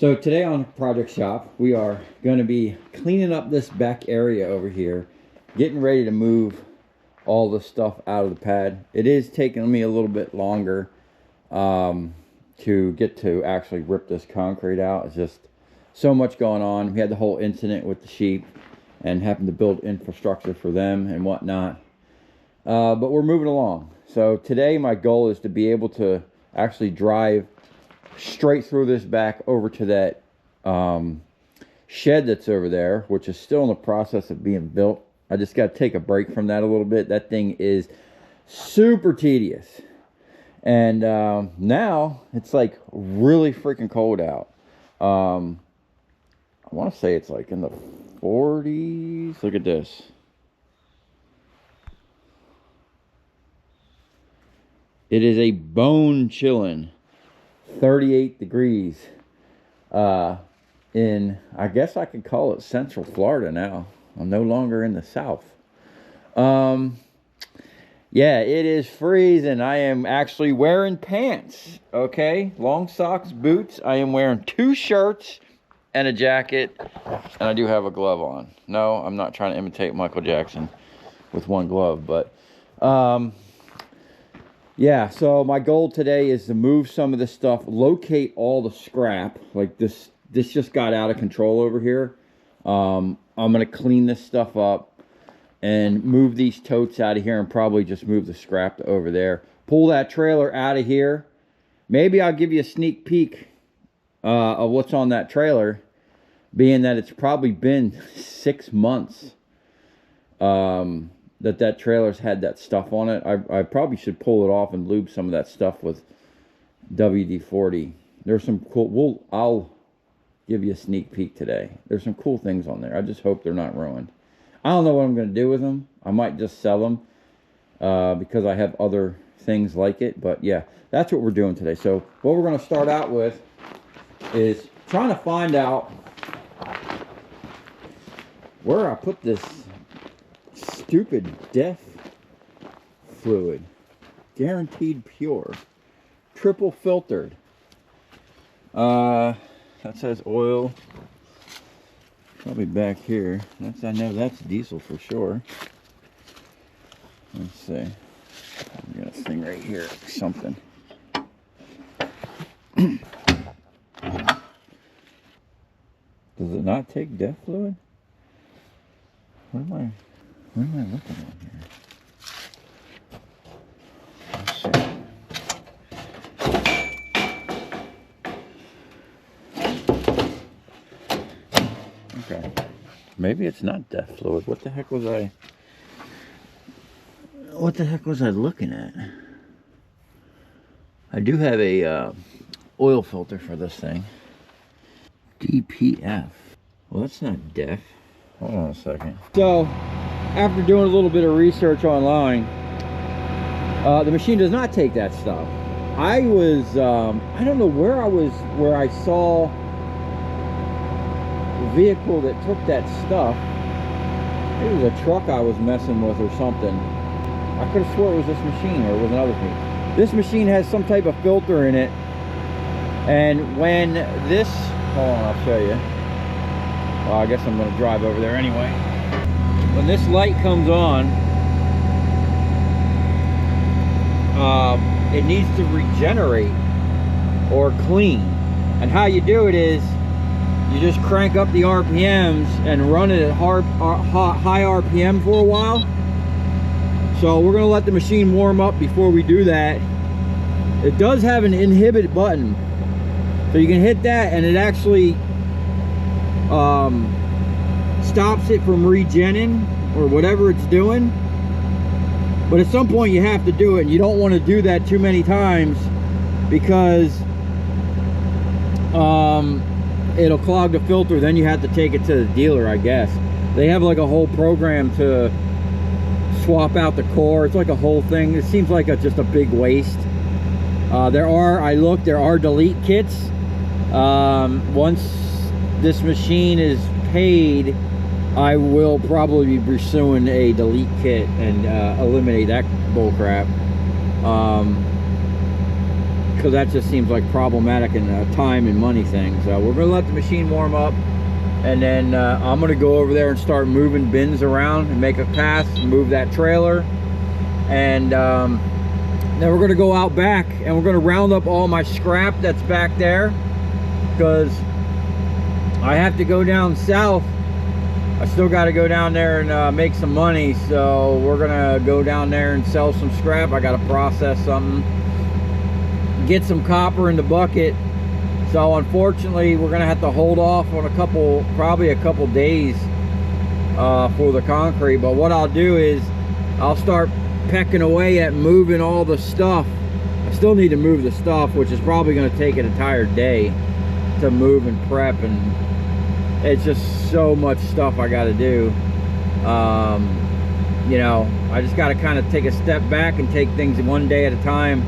So today on Project Shop, we are going to be cleaning up this back area over here, getting ready to move all the stuff out of the pad. It is taking me a little bit longer to get to actually rip this concrete out. It's just so much going on. We had the whole incident with the sheep and having to build infrastructure for them and whatnot. But we're moving along. So today my goal is to be able to actually drive straight through this back over to that shed that's over there, which is still in the process of being built. I just got to take a break from that a little bit. That thing is super tedious. And now it's like really freaking cold out. I want to say it's like in the 40s. Look at this. It is a bone chilling 38 degrees in, I guess I could call it Central Florida now. I'm no longer in the South. Yeah, it is freezing. I am actually wearing pants, okay? Long socks, boots. I am wearing 2 shirts and a jacket, and I do have a glove on. No, I'm not trying to imitate Michael Jackson with one glove, but yeah, so my goal today is to move some of this stuff, locate all the scrap. Like this just got out of control over here. I'm going to clean this stuff up and move these totes out of here and probably just move the scrap to over there. Pull that trailer out of here. Maybe I'll give you a sneak peek of what's on that trailer, being that it's probably been 6 months that trailer's had that stuff on it. I probably should pull it off and lube some of that stuff with WD-40. There's some cool, I'll give you a sneak peek today. There's some cool things on there. I just hope they're not ruined. I don't know what I'm going to do with them. I might just sell them because I have other things like it. But yeah, that's what we're doing today. So what we're going to start out with is trying to find out where I put this stupid DEF fluid. Guaranteed pure. Triple filtered. That says oil. Probably back here. I know that's diesel for sure. Let's see. We got a thing right here. Something. Does it not take DEF fluid? What am I looking at here? Let's see. Okay. Maybe it's not DEF fluid. What the heck was I looking at? I do have a oil filter for this thing. DPF. Well, that's not DEF. Hold on a second. So, after doing a little bit of research online, the machine does not take that stuff. I don't know where I saw a vehicle that took that stuff. It was a truck I was messing with or something. I could have swore it was this machine or it was another machine. This machine has some type of filter in it. And when this, hold on, I'll show you. Well, I guess I'm going to drive over there anyway. When this light comes on, it needs to regenerate or clean. And how you do it is you just crank up the RPMs and run it at high RPM for a while. So we're going to let the machine warm up before we do that. It does have an inhibit button, so you can hit that and it actually stops it from regenning or whatever it's doing. But at some point you have to do it, and you don't want to do that too many times because it'll clog the filter. Then you have to take it to the dealer, I guess. They have like a whole program to swap out the core. It's like a whole thing. It seems like just a big waste. There are delete kits. Once this machine is paid, I will probably be pursuing a delete kit and eliminate that bull crap. because that just seems like problematic and time and money things. We're gonna let the machine warm up, and then I'm gonna go over there and start moving bins around and make a pass, move that trailer, and then we're gonna go out back and we're gonna round up all my scrap that's back there, because I have to go down south. I still got to go down there and make some money, so we're gonna go down there and sell some scrap. I got to process something, get some copper in the bucket. So unfortunately we're gonna have to hold off on probably a couple days for the concrete. But what I'll do is I'll start pecking away at moving all the stuff. I still need to move the stuff, which is probably going to take an entire day to move and prep, and it's just so much stuff I got to do. You know, I just got to kind of take a step back and take things one day at a time,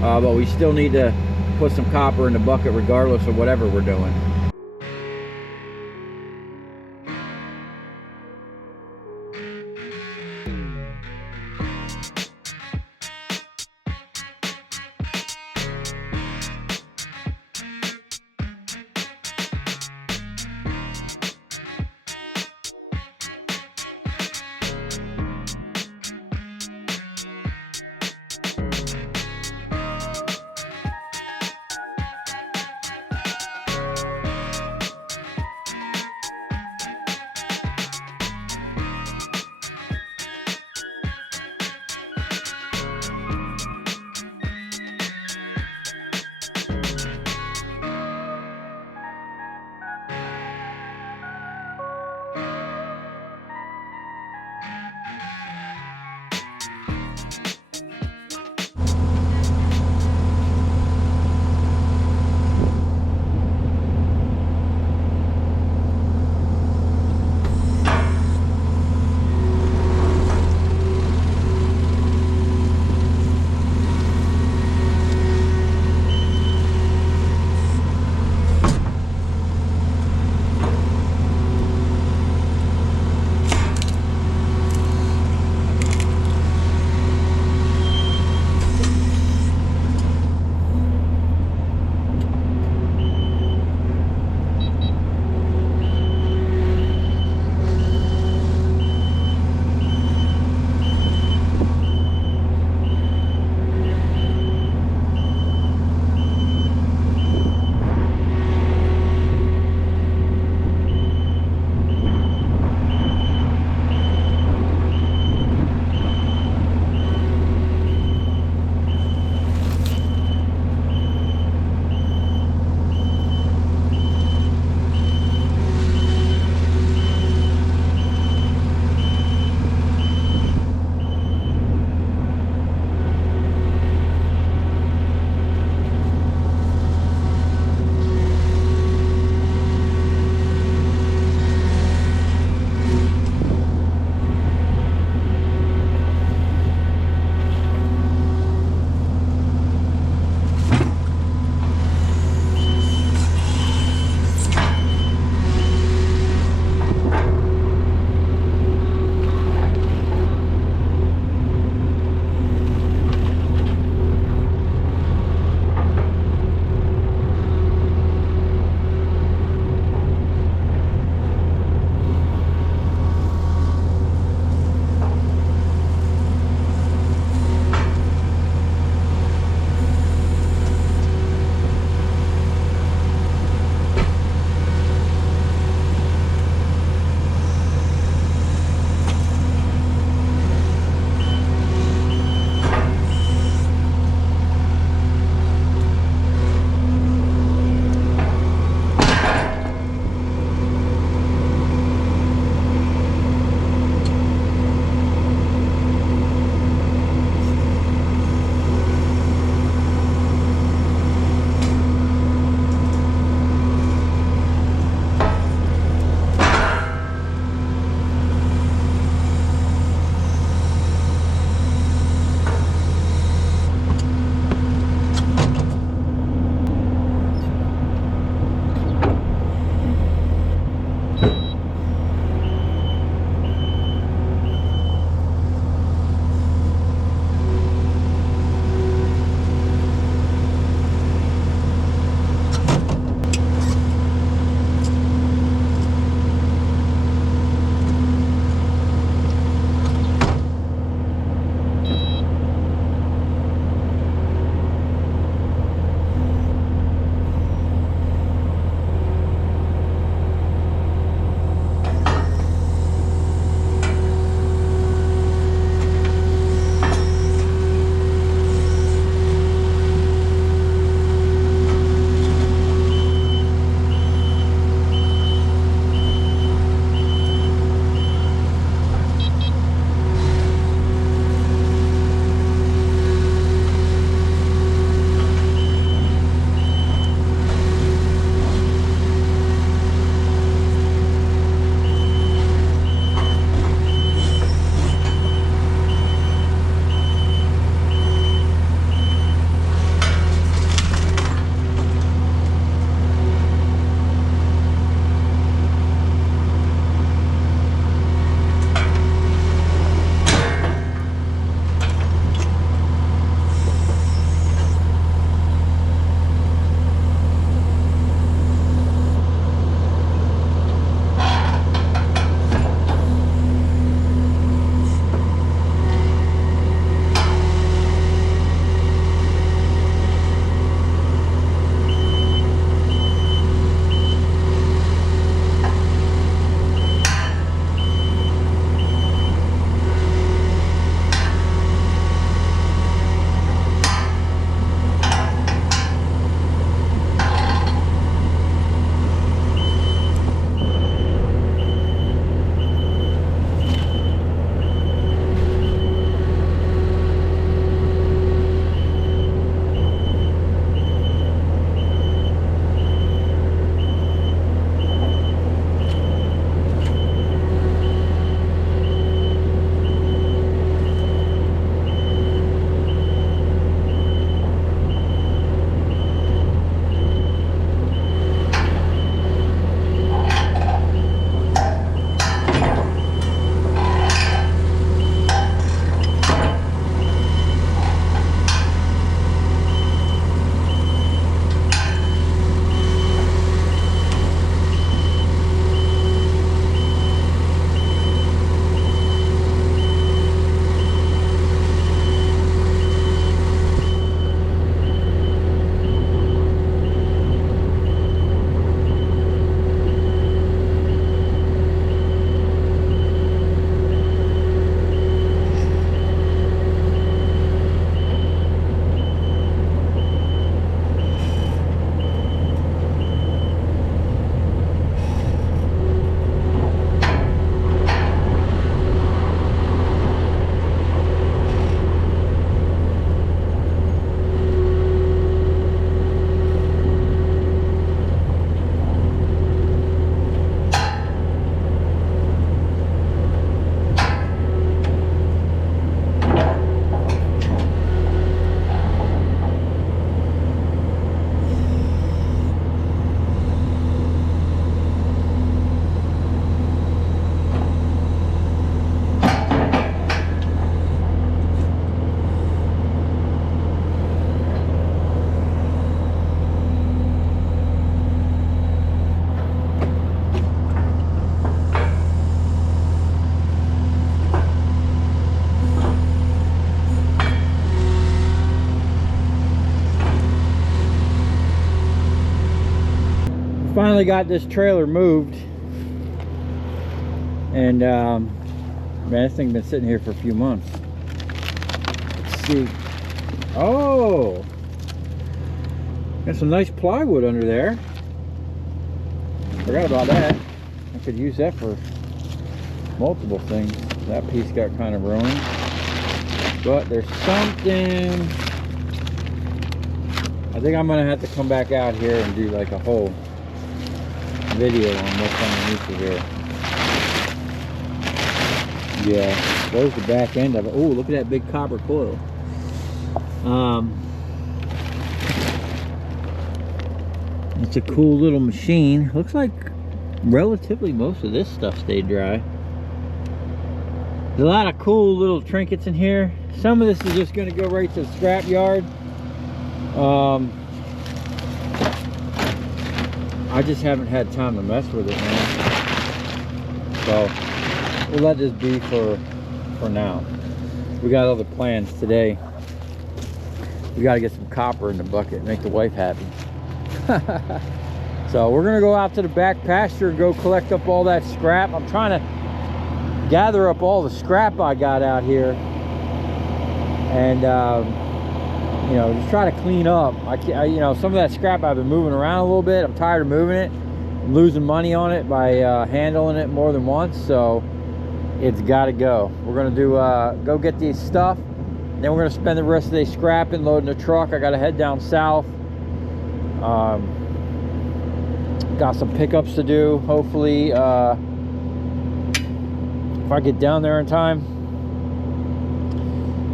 but we still need to put some copper in the bucket regardless of whatever we're doing. finally got this trailer moved, and man, this thing's been sitting here for a few months. Let's see. Oh, got some nice plywood under there. Forgot about that. I could use that for multiple things. That piece got kind of ruined, but there's something. I think I'm gonna have to come back out here and do like a whole video on what's underneath of here. Yeah, there's the back end of it. Oh, look at that big copper coil. It's a cool little machine. Looks like relatively most of this stuff stayed dry. There's a lot of cool little trinkets in here. Some of this is just going to go right to the scrap yard. I just haven't had time to mess with it, man. So we'll let this be for now. We got other plans today. We got to get some copper in the bucket, make the wife happy. So we're gonna go out to the back pasture and go collect up all that scrap. I'm trying to gather up all the scrap I got out here, and you know, just try to clean up. You know, some of that scrap I've been moving around a little bit. I'm tired of moving it. I'm losing money on it by handling it more than once, so it's got to go. We're gonna do go get these stuff, then we're gonna spend the rest of the day scrapping, loading the truck. I gotta head down south. Got some pickups to do. Hopefully, if I get down there in time.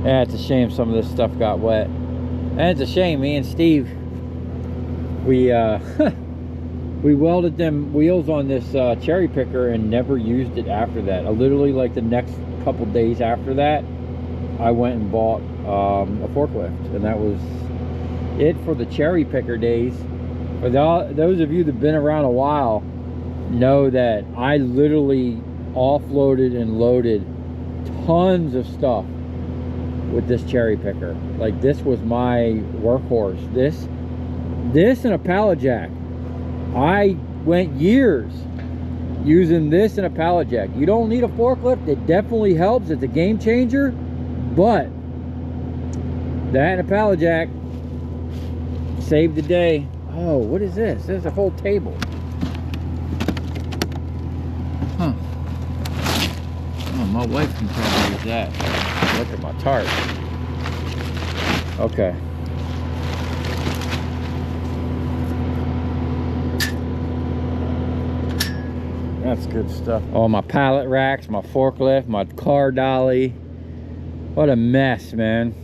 Yeah, it's a shame some of this stuff got wet, and it's a shame. Me and Steve, we we welded them wheels on this cherry picker and never used it after that. Literally, like the next couple days after that, I went and bought a forklift, and that was it for the cherry picker days. For those of you that have been around a while know that I literally offloaded and loaded tons of stuff with this cherry picker. Like, this was my workhorse. This and a pallet jack. I went years using this and a pallet jack. You don't need a forklift. It definitely helps. It's a game changer, but that and a pallet jack saved the day. Oh, what is this? There's a whole table. Huh. Oh, my wife can probably use that. Look at my tarp. Okay. That's good stuff. Oh, my pallet racks, my forklift, my car dolly. What a mess, man.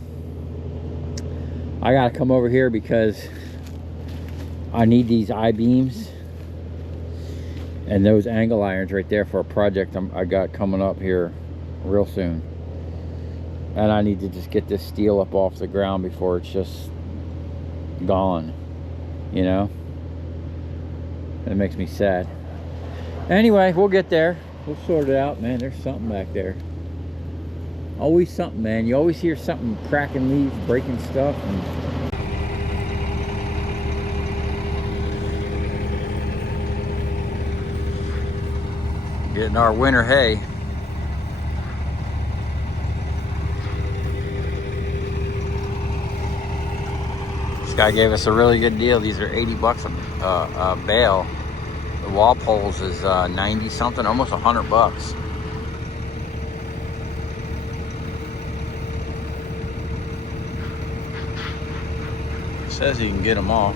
I gotta come over here because I need these I-beams and those angle irons right there for a project I got coming up here real soon. And I need to just get this steel up off the ground before it's just gone, you know? That makes me sad. Anyway, we'll get there. We'll sort it out, man. There's something back there. Always something, man. You always hear something cracking leaves, breaking stuff, and getting our winter hay. This guy gave us a really good deal. These are 80 bucks a bale. The wall poles is 90 something, almost 100 bucks. Says you can get them off.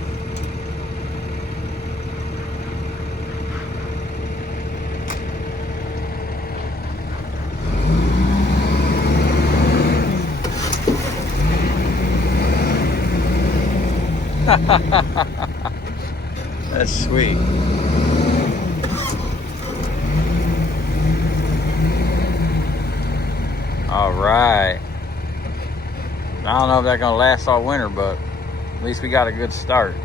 That's sweet. All right. I don't know if that's gonna last all winter, but at least we got a good start.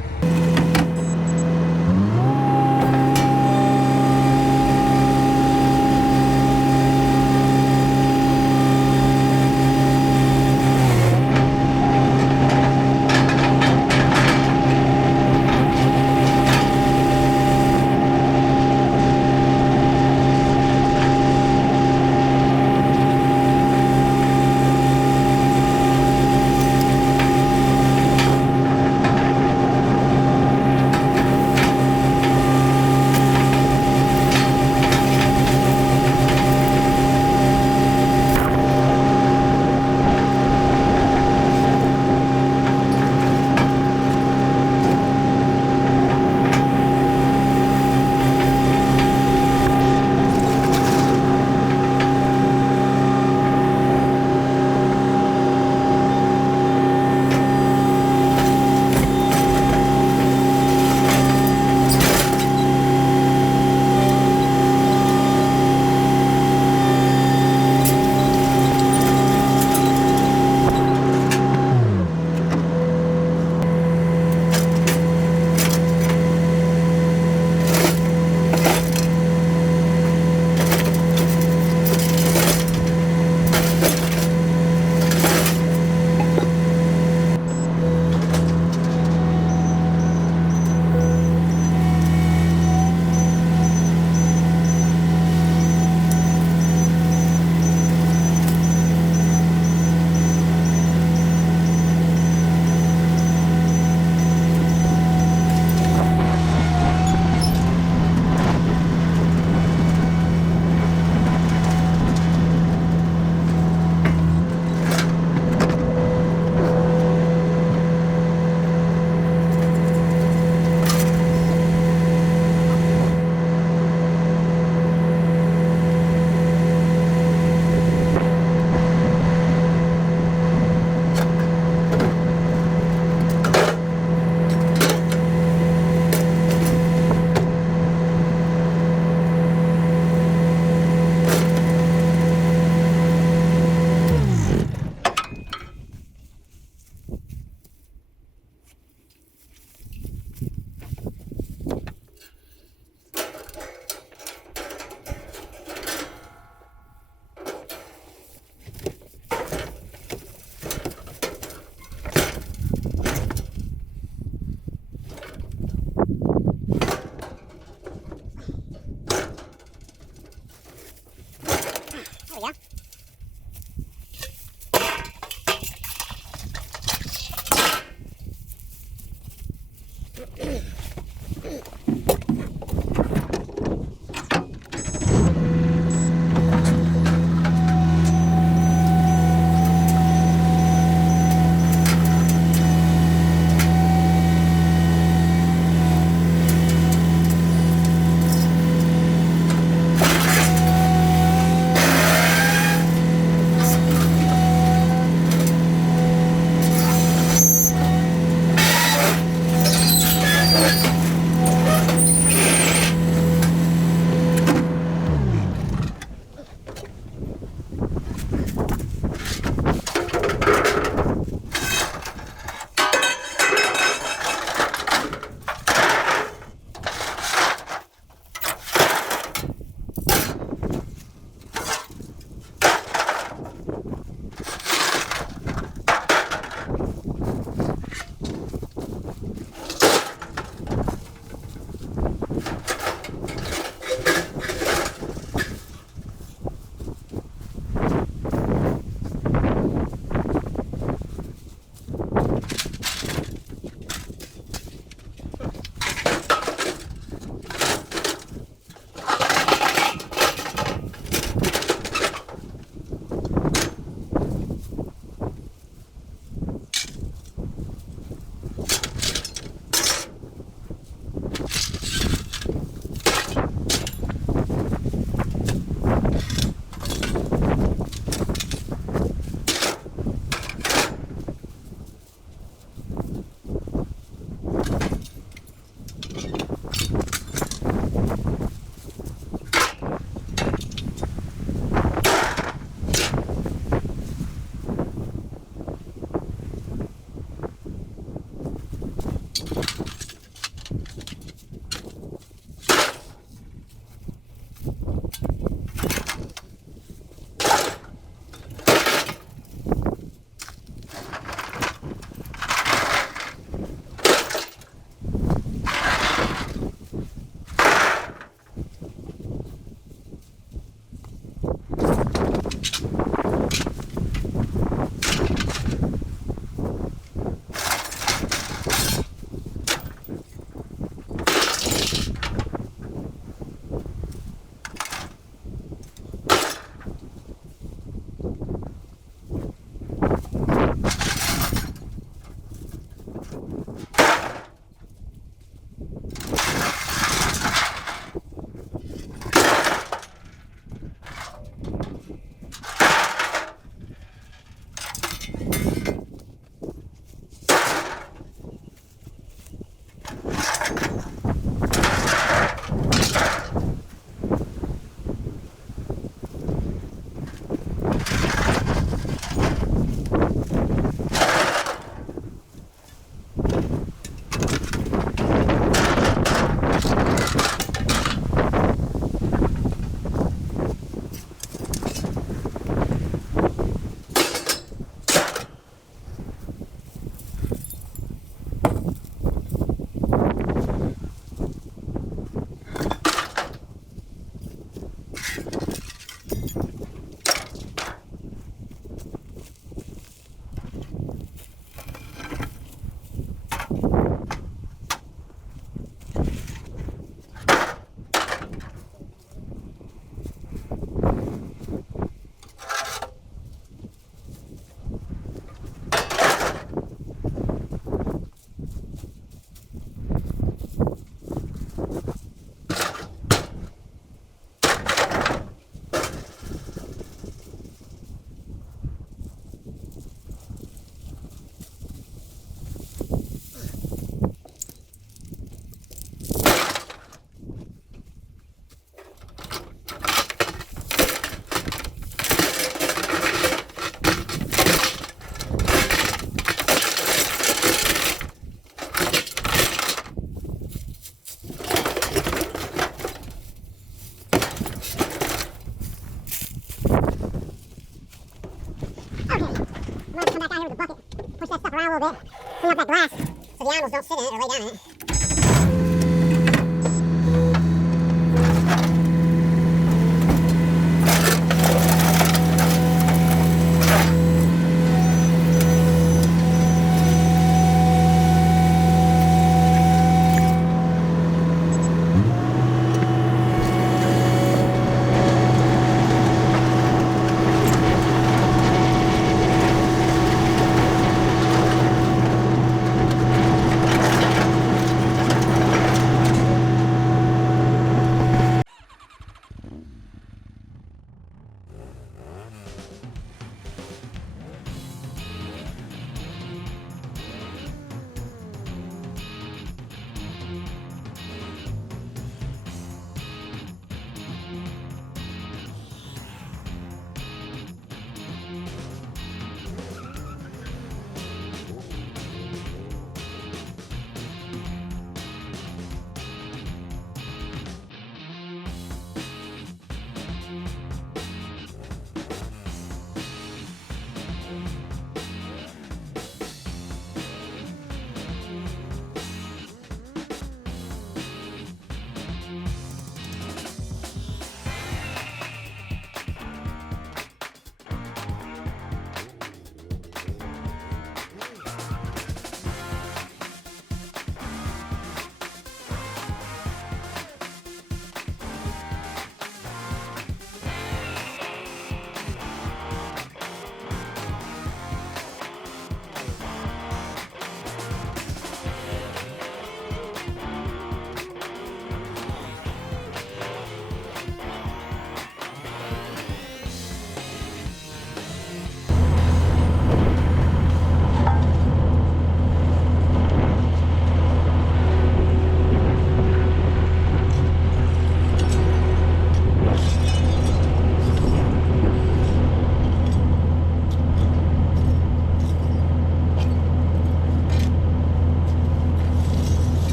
a little bit, clean up that glass so the animals don't sit in it or lay down in it.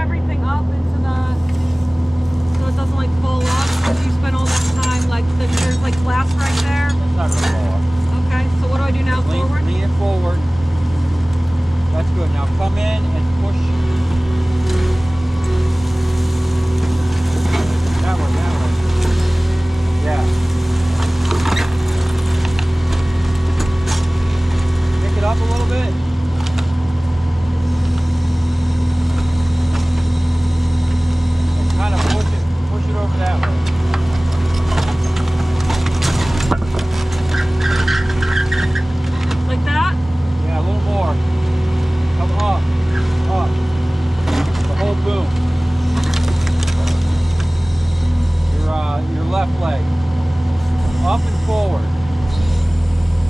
everything up into the, so it doesn't like fall off? Because you spent all that time, like there's like glass right there. It's not gonna fall off. Okay, so what do I do now? Forward? Lean it forward. That's good. Now come in and push. That way, that way. Yeah. Pick it up a little bit. And kind of push it over that way. Like that? Yeah, a little more. Come up, up. The whole boom. Your left leg. Up and forward.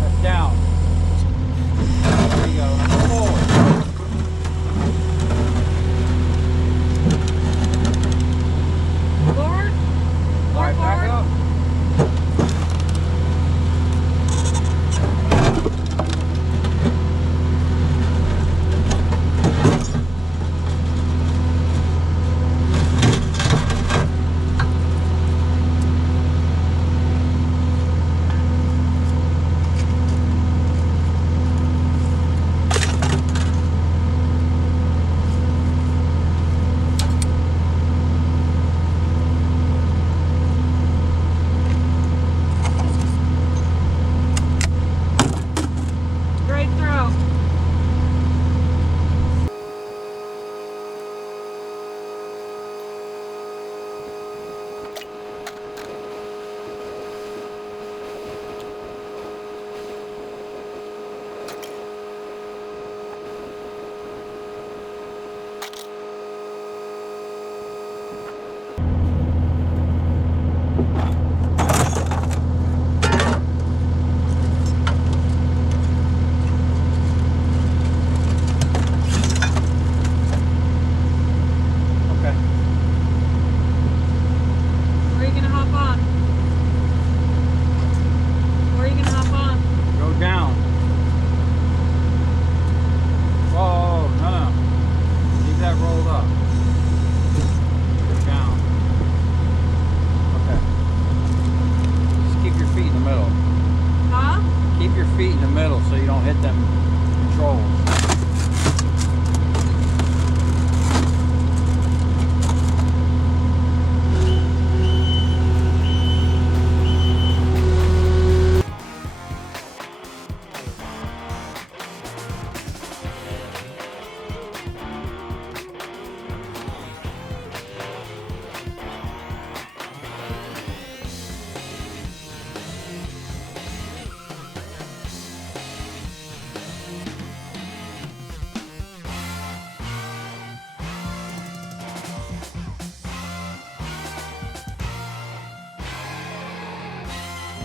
That's down. There you go. Forward. Forward? All right, back up.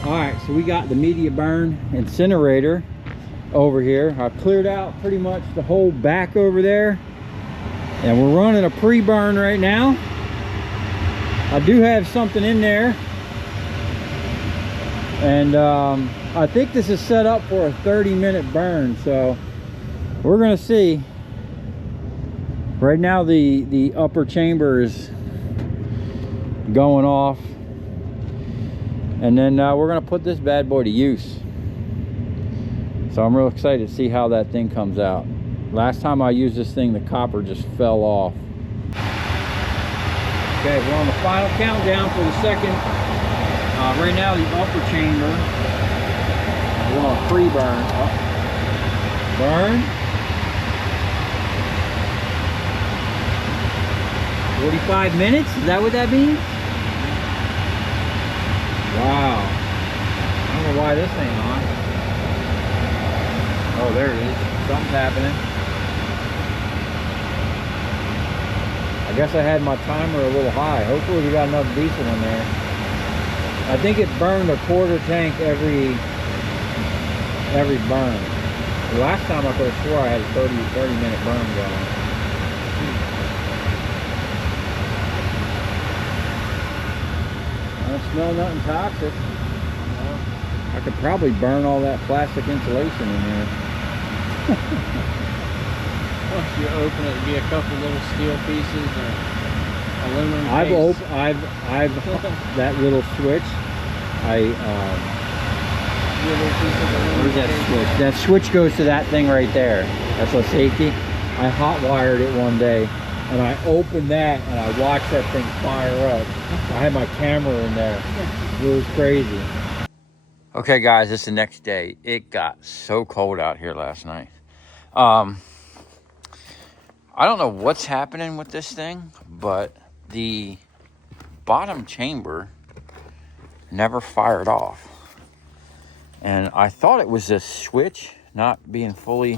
Alright, so we got the media burn incinerator over here. I've cleared out pretty much the whole back over there. And we're running a pre-burn right now. I do have something in there. And I think this is set up for a 30-minute burn. So we're going to see. Right now the upper chamber is going off. And then we're going to put this bad boy to use. So I'm real excited to see how that thing comes out. Last time I used this thing, the copper just fell off. Okay, we're on the final countdown for the second. Right now, the upper chamber, we're on a pre-burn. Burn. 45 minutes? Is that what that means? Wow. I don't know why this ain't on. Oh, there it is. Something's happening. I guess I had my timer a little high. Hopefully we got enough diesel in there. I think it burned a quarter tank every burn. The last time I could have swore I had a 30-minute burn going. I don't smell nothing toxic. I could probably burn all that plastic insulation in there. Once you open it, it'd be a couple little steel pieces or aluminum I've case. that little switch. Little piece of aluminum Where's that case. switch? That switch goes to that thing right there. That's a safety. I hot wired it one day, and I opened that, and I watched that thing fire up. I had my camera in there. It was crazy. Okay, guys, it's the next day. It got so cold out here last night. I don't know what's happening with this thing, but the bottom chamber never fired off. And I thought it was this switch not being fully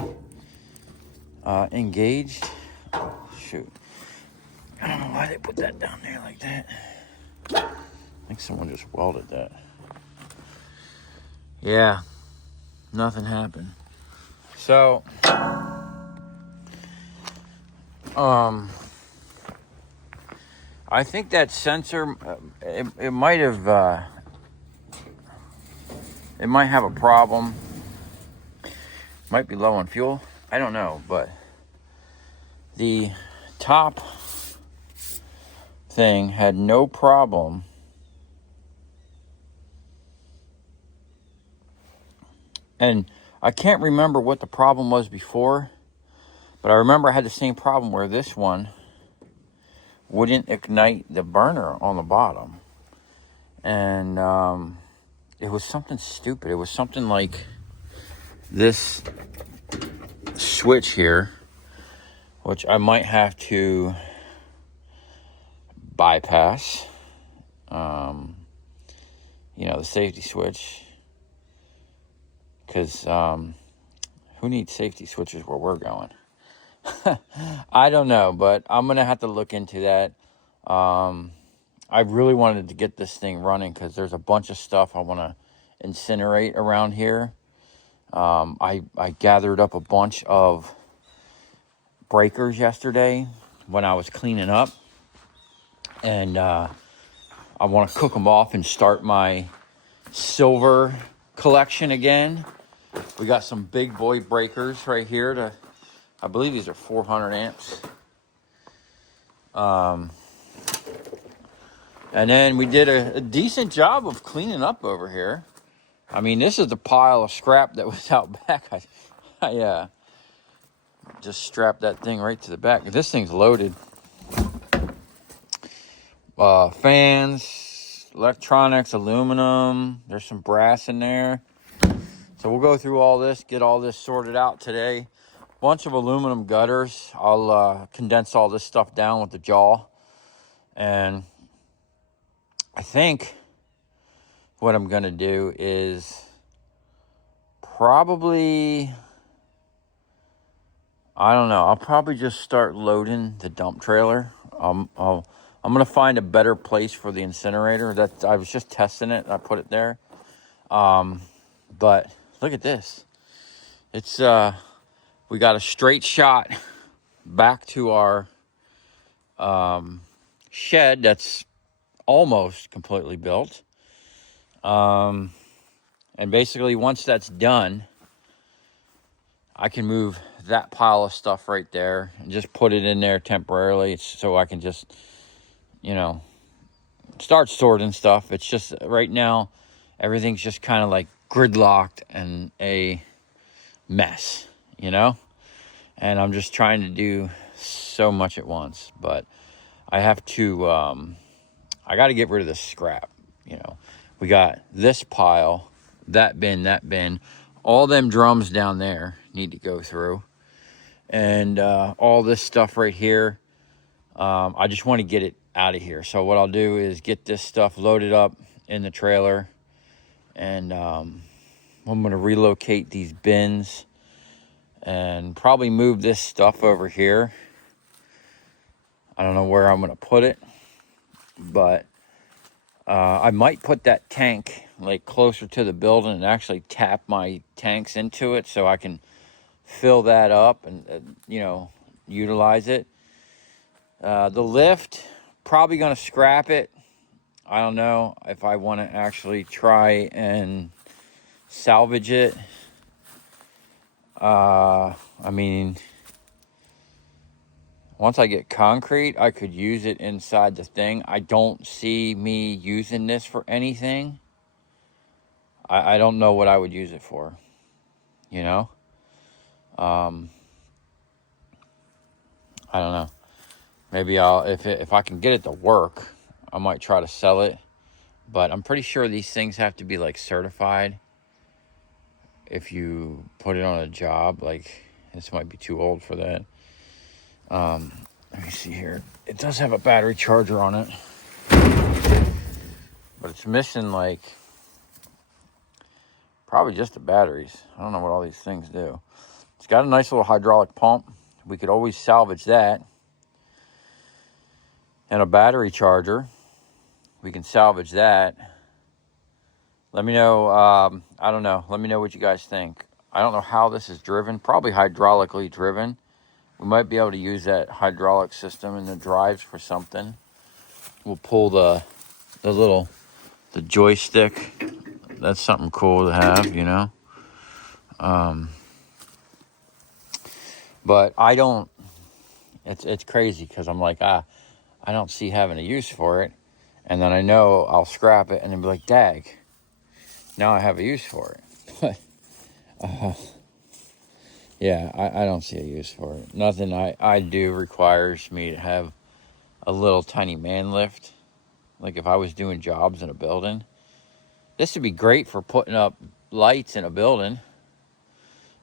engaged. Oh, shoot. I don't know why they put that down there like that. I think someone just welded that. Yeah, nothing happened. So, I think that sensor, it might have, it might have a problem. Might be low on fuel. I don't know, but the top thing had no problem. And I can't remember what the problem was before, but I remember I had the same problem where this one wouldn't ignite the burner on the bottom. And it was something stupid. It was something like this switch here, which I might have to bypass. You know, the safety switch. Because who needs safety switches where we're going? I don't know, but I'm going to have to look into that. I really wanted to get this thing running because there's a bunch of stuff I want to incinerate around here. I gathered up a bunch of breakers yesterday when I was cleaning up. And I want to cook them off and start my silver collection again. We got some big boy breakers right here. I believe these are 400 amps. And then we did a decent job of cleaning up over here. I mean, this is the pile of scrap that was out back. I just strapped that thing right to the back. This thing's loaded. Fans, electronics, aluminum. There's some brass in there. So we'll go through all this, get all this sorted out today. Bunch of aluminum gutters. I'll condense all this stuff down with the jaw. And I think what I'm going to do is probably, I don't know, I'll probably just start loading the dump trailer. I'm going to find a better place for the incinerator. That I was just testing it. I put it there. But look at this. It's we got a straight shot back to our shed that's almost completely built. And basically once that's done, I can move that pile of stuff right there and just put it in there temporarily so I can just, you know, start sorting stuff. It's just right now, everything's just kind of like gridlocked and a mess, you know? And I'm just trying to do so much at once, but I have to, I got to get rid of this scrap, you know? We got this pile, that bin, all them drums down there need to go through. And all this stuff right here, I just want to get it out of here. So what I'll do is get this stuff loaded up in the trailer, and I'm going to relocate these bins and probably move this stuff over here. I don't know where I'm going to put it, but I might put that tank like closer to the building and actually tap my tanks into it so I can fill that up and, you know, utilize it. The lift, probably going to scrap it. I don't know if I want to actually try and salvage it. I mean, once I get concrete, I could use it inside the thing. I don't see me using this for anything. I don't know what I would use it for, you know? I don't know. Maybe if I can get it to work, I might try to sell it. But I'm pretty sure these things have to be like certified. If you put it on a job, like this might be too old for that. Let me see here. It does have a battery charger on it, but it's missing like probably just the batteries. I don't know what all these things do. It's got a nice little hydraulic pump. We could always salvage that. And a battery charger. We can salvage that. Let me know, I don't know. Let me know what you guys think. I don't know how this is driven. Probably hydraulically driven. We might be able to use that hydraulic system in the drives for something. We'll pull the joystick. That's something cool to have, you know. But I don't, it's crazy because I'm like, I don't see having a use for it. And then I know I'll scrap it and then be like, dag, now I have a use for it. But, yeah, I don't see a use for it. Nothing I do requires me to have a little tiny man lift. Like if I was doing jobs in a building, this would be great for putting up lights in a building,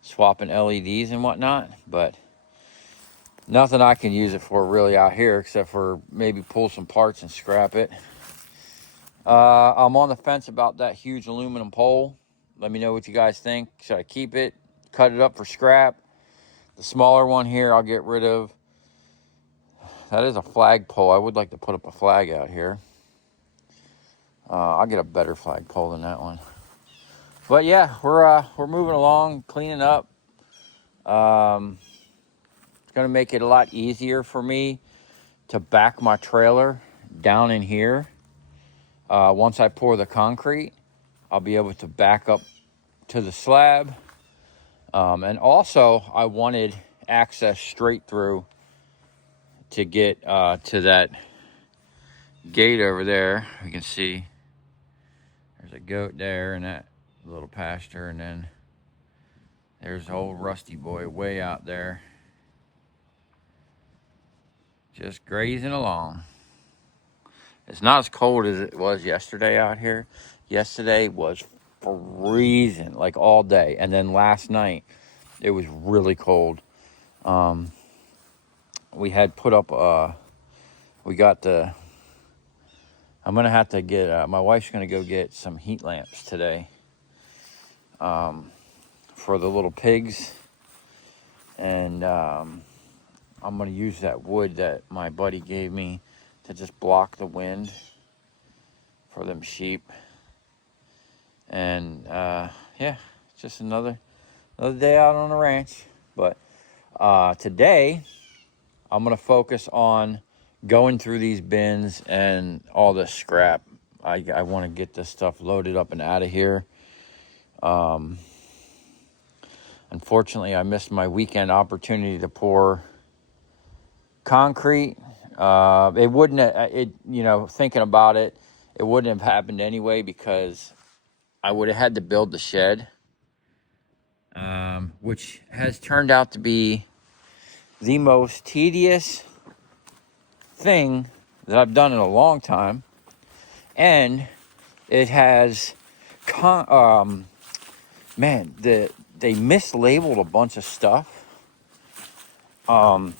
swapping LEDs and whatnot, but nothing I can use it for really out here except for maybe pull some parts and scrap it. I'm on the fence about that huge aluminum pole. Let me know what you guys think. Should I keep it, cut it up for scrap? The smaller one here I'll get rid of. That is a flag pole. I would like to put up a flag out here. I'll get a better flag pole than that one. But yeah, we're moving along, cleaning up. It's gonna make it a lot easier for me to back my trailer down in here. Once I pour the concrete, I'll be able to back up to the slab. And also, I wanted access straight through to get to that gate over there. You can see there's a goat there in that little pasture, and then there's old Rusty Boy way out there, just grazing along. It's not as cold as it was yesterday out here. Yesterday was freezing, like all day. And then last night, it was really cold. We had put up, I'm going to have to get, my wife's going to go get some heat lamps today for the little pigs. And I'm going to use that wood that my buddy gave me to just block the wind for them sheep. And yeah, it's just another day out on the ranch. But today I'm gonna focus on going through these bins and all the scrap. I want to get this stuff loaded up and out of here. Unfortunately, I missed my weekend opportunity to pour concrete. It wouldn't, thinking about it, it wouldn't have happened anyway because I would have had to build the shed, which has turned out to be the most tedious thing that I've done in a long time. And it has, they mislabeled a bunch of stuff. And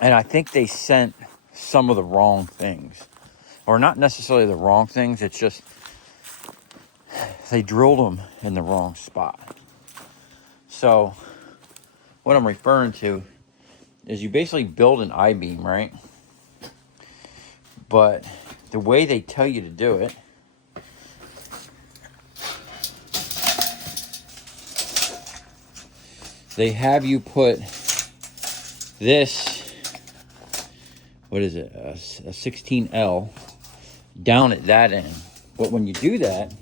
I think they sent some of the wrong things. Or not necessarily the wrong things, it's just they drilled them in the wrong spot. So what I'm referring to is you basically build an I-beam, right? But the way they tell you to do it they have you put this, what is it, a 16L down at that end. But when you do that,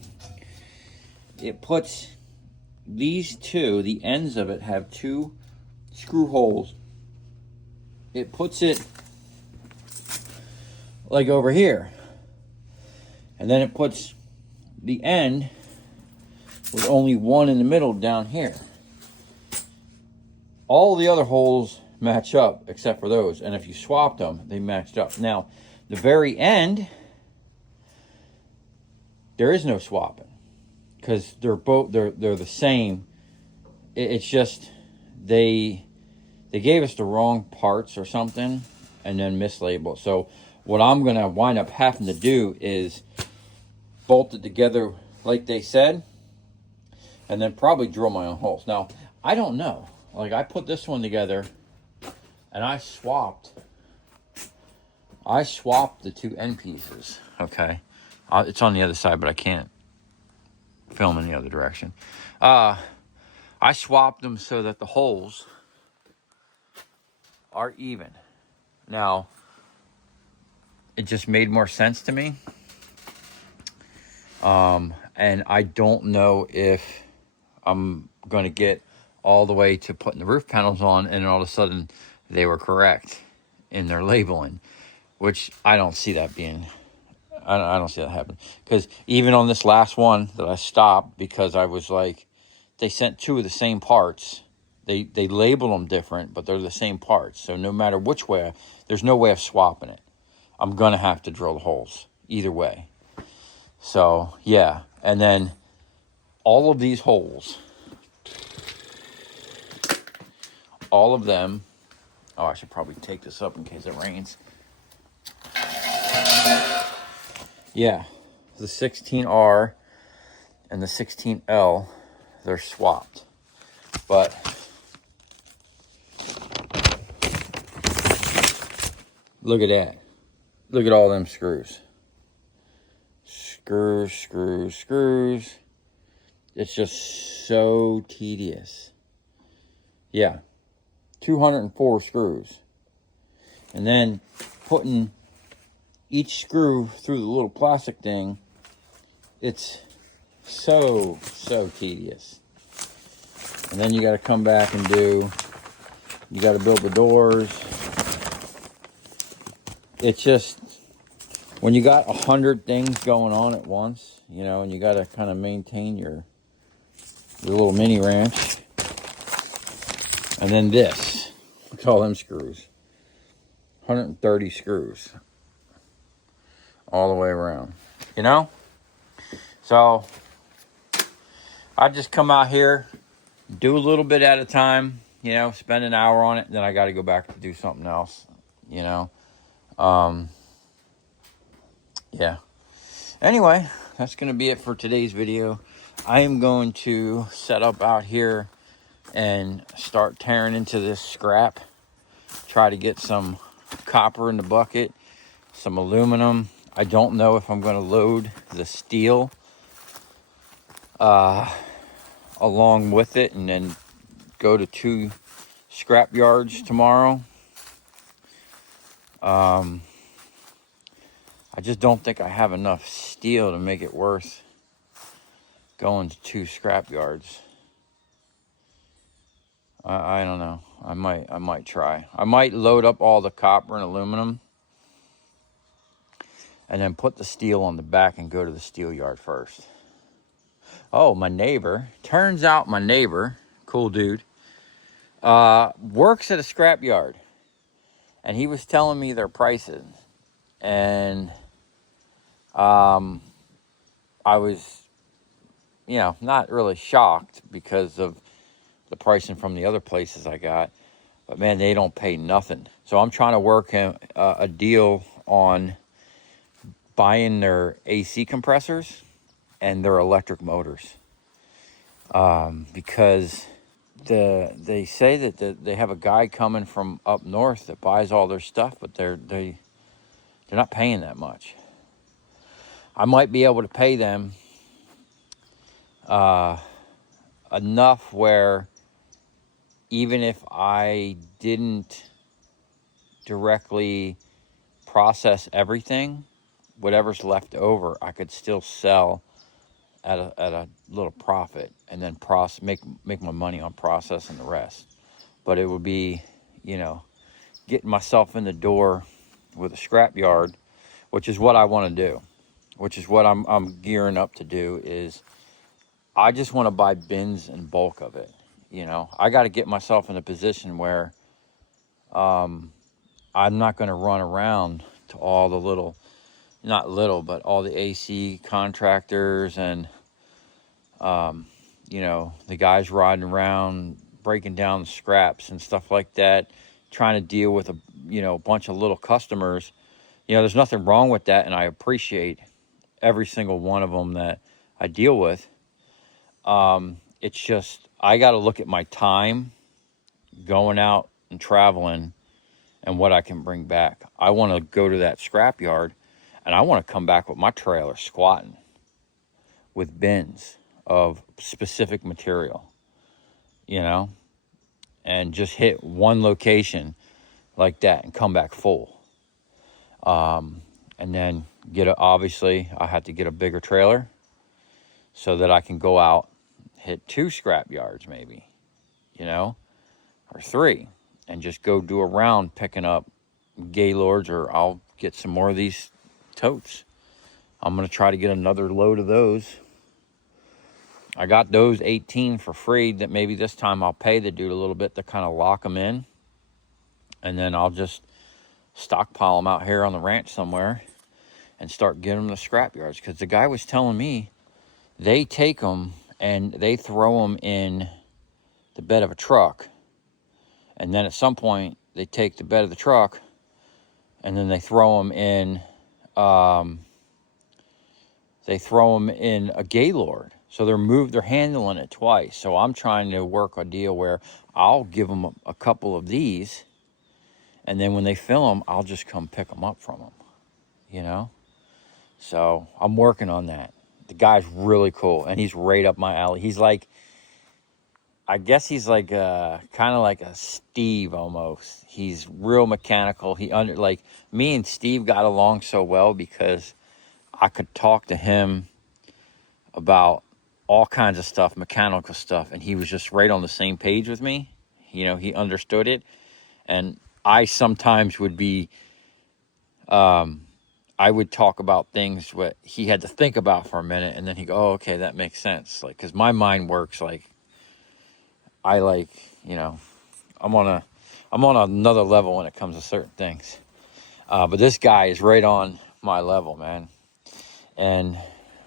it puts these two, the ends of it have two screw holes it puts it like over here. And then it puts the end with only one in the middle down here. All the other holes match up except for those. And if you swapped them, they matched up. Now, the very end, there is no swapping because they're the same. It's just they gave us the wrong parts or something and then mislabeled. So what I'm gonna wind up having to do is bolt it together like they said, and then probably drill my own holes. Now, I don't know. Like, I put this one together and I swapped the two end pieces. Okay, it's on the other side, but I can't film in the other direction. I swapped them so that the holes are even. Now, it just made more sense to me. And I don't know if I'm going to get all the way to putting the roof panels on and all of a sudden they were correct in their labeling, which I don't see that being, I don't see that happening. Because even on this last one that I stopped because I was like, they sent two of the same parts. They label them different, but they're the same parts. So no matter which way, there's no way of swapping it. I'm going to have to drill the holes either way. So, yeah. And then all of these holes, all of them, oh, I should probably take this up in case it rains. Yeah, the 16R and the 16L, they're swapped. But look at that. Look at all them screws. Screws, screws, screws. It's just so tedious. Yeah, 204 screws. And then putting each screw through the little plastic thing, it's so tedious. And then you got to come back and you got to build the doors. It's just, when you got 100 things going on at once, you know, and you got to kind of maintain your little mini ranch. And then this, look at all them screws. 130 screws all the way around, you know? So I just come out here, do a little bit at a time, you know, spend an hour on it, then I got to go back to do something else, you know? Yeah. Anyway, that's going to be it for today's video. I am going to set up out here and start tearing into this scrap. Try to get some copper in the bucket, some aluminum. I don't know if I'm going to load the steel along with it and then go to 2 scrap yards tomorrow. I just don't think I have enough steel to make it worth going to 2 scrap yards. I don't know. I might try. I might load up all the copper and aluminum and then put the steel on the back and go to the steel yard first. Oh, my neighbor. Turns out my neighbor, cool dude, works at a scrap yard. And he was telling me their prices. And I was, you know, not really shocked because of the pricing from the other places I got. But, man, they don't pay nothing. So I'm trying to work him a deal on buying their AC compressors and their electric motors. Because they say that they have a guy coming from up north that buys all their stuff, but they're not paying that much. I might be able to pay them enough where even if I didn't directly process everything, whatever's left over, I could still sell at a little profit and then make my money on processing the rest. But it would be, you know, getting myself in the door with a scrap yard, which is what I want to do, which is what I'm gearing up to do. Is I just want to buy bins in bulk of it. You know, I got to get myself in a position where I'm not going to run around to all the little, not little, but all the AC contractors and, you know, the guys riding around, breaking down the scraps and stuff like that, trying to deal with a, you know, bunch of little customers. You know, there's nothing wrong with that, and I appreciate every single one of them that I deal with. It's just, I got to look at my time going out and traveling and what I can bring back. I want to go to that scrap yard, and I want to come back with my trailer squatting with bins of specific material, you know, and just hit one location like that and come back full. And then obviously I have to get a bigger trailer so that I can go out, hit 2 scrap yards maybe, you know, or 3, and just go do a round picking up Gaylords, or I'll get some more of these totes. I'm going to try to get another load of those. I got those 18 for free that maybe this time I'll pay the dude a little bit to kind of lock them in. And then I'll just stockpile them out here on the ranch somewhere and start getting them to scrap yards. Because the guy was telling me they take them and they throw them in the bed of a truck. And then at some point they take the bed of the truck and then they throw them in, a Gaylord. So they're handling it twice. So I'm trying to work a deal where I'll give them a couple of these, and then when they fill them, I'll just come pick them up from them, you know? So I'm working on that. The guy's really cool, and he's right up my alley. He's like, I guess he's like kind of like a Steve almost. He's real mechanical. Like me and Steve got along so well because I could talk to him about all kinds of stuff, mechanical stuff, and he was just right on the same page with me. You know, he understood it. And I sometimes would be, I would talk about things what he had to think about for a minute, and then he'd go, oh, okay, that makes sense. Like, because my mind works like, you know, I'm on another level when it comes to certain things. But this guy is right on my level, man. And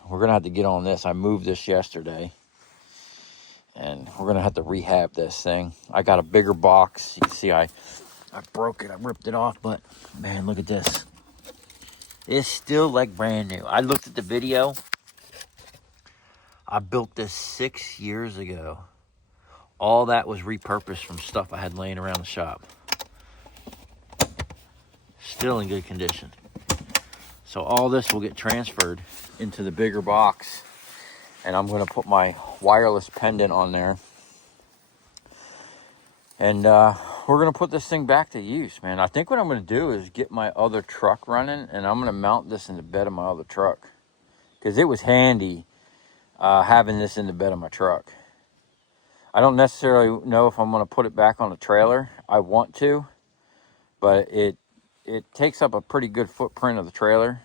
we're going to have to get on this. I moved this yesterday, and we're going to have to rehab this thing. I got a bigger box. You can see I broke it. I ripped it off, but man, look at this. It's still like brand new. I looked at the video. I built this 6 years ago. All that was repurposed from stuff I had laying around the shop. Still in good condition. So all this will get transferred into the bigger box, and I'm going to put my wireless pendant on there, and we're going to put this thing back to use, man. I think what I'm going to do is get my other truck running, and I'm going to mount this in the bed of my other truck, because it was handy having this in the bed of my truck. I don't necessarily know if I'm going to put it back on the trailer. I want to, but it takes up a pretty good footprint of the trailer.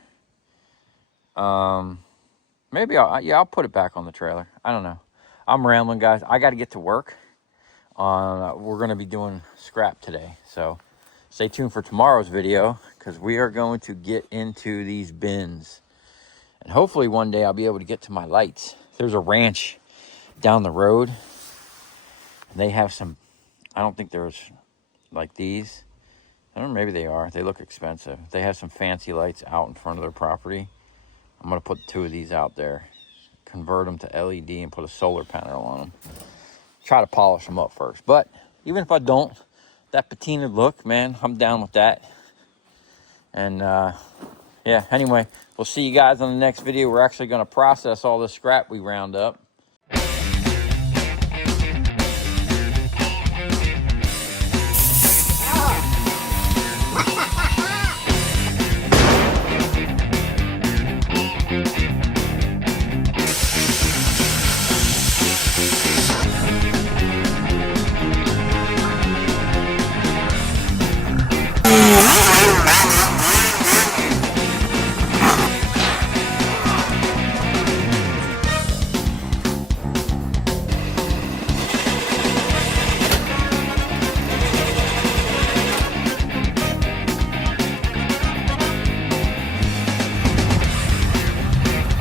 Maybe I'll put it back on the trailer. I don't know. I'm rambling, guys. I got to get to work. We're going to be doing scrap today, so stay tuned for tomorrow's video, because we are going to get into these bins, and hopefully one day I'll be able to get to my lights. There's a ranch down the road, and they have some, I don't think there's like these. I don't know, maybe they are. They look expensive. They have some fancy lights out in front of their property. I'm going to put 2 of these out there, convert them to LED, and put a solar panel on them. Try to polish them up first. But even if I don't, that patina look, man, I'm down with that. And yeah, anyway, we'll see you guys on the next video. We're actually going to process all this scrap we round up.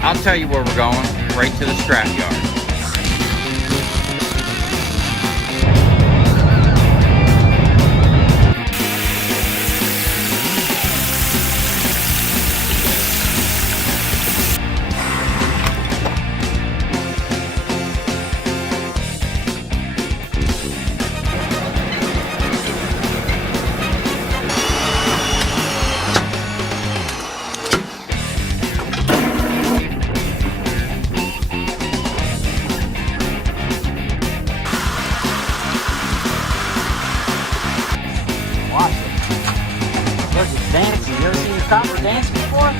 I'll tell you where we're going, right to the scrap yard. Watch it. Look, it's dancing. You ever seen your copper dance before?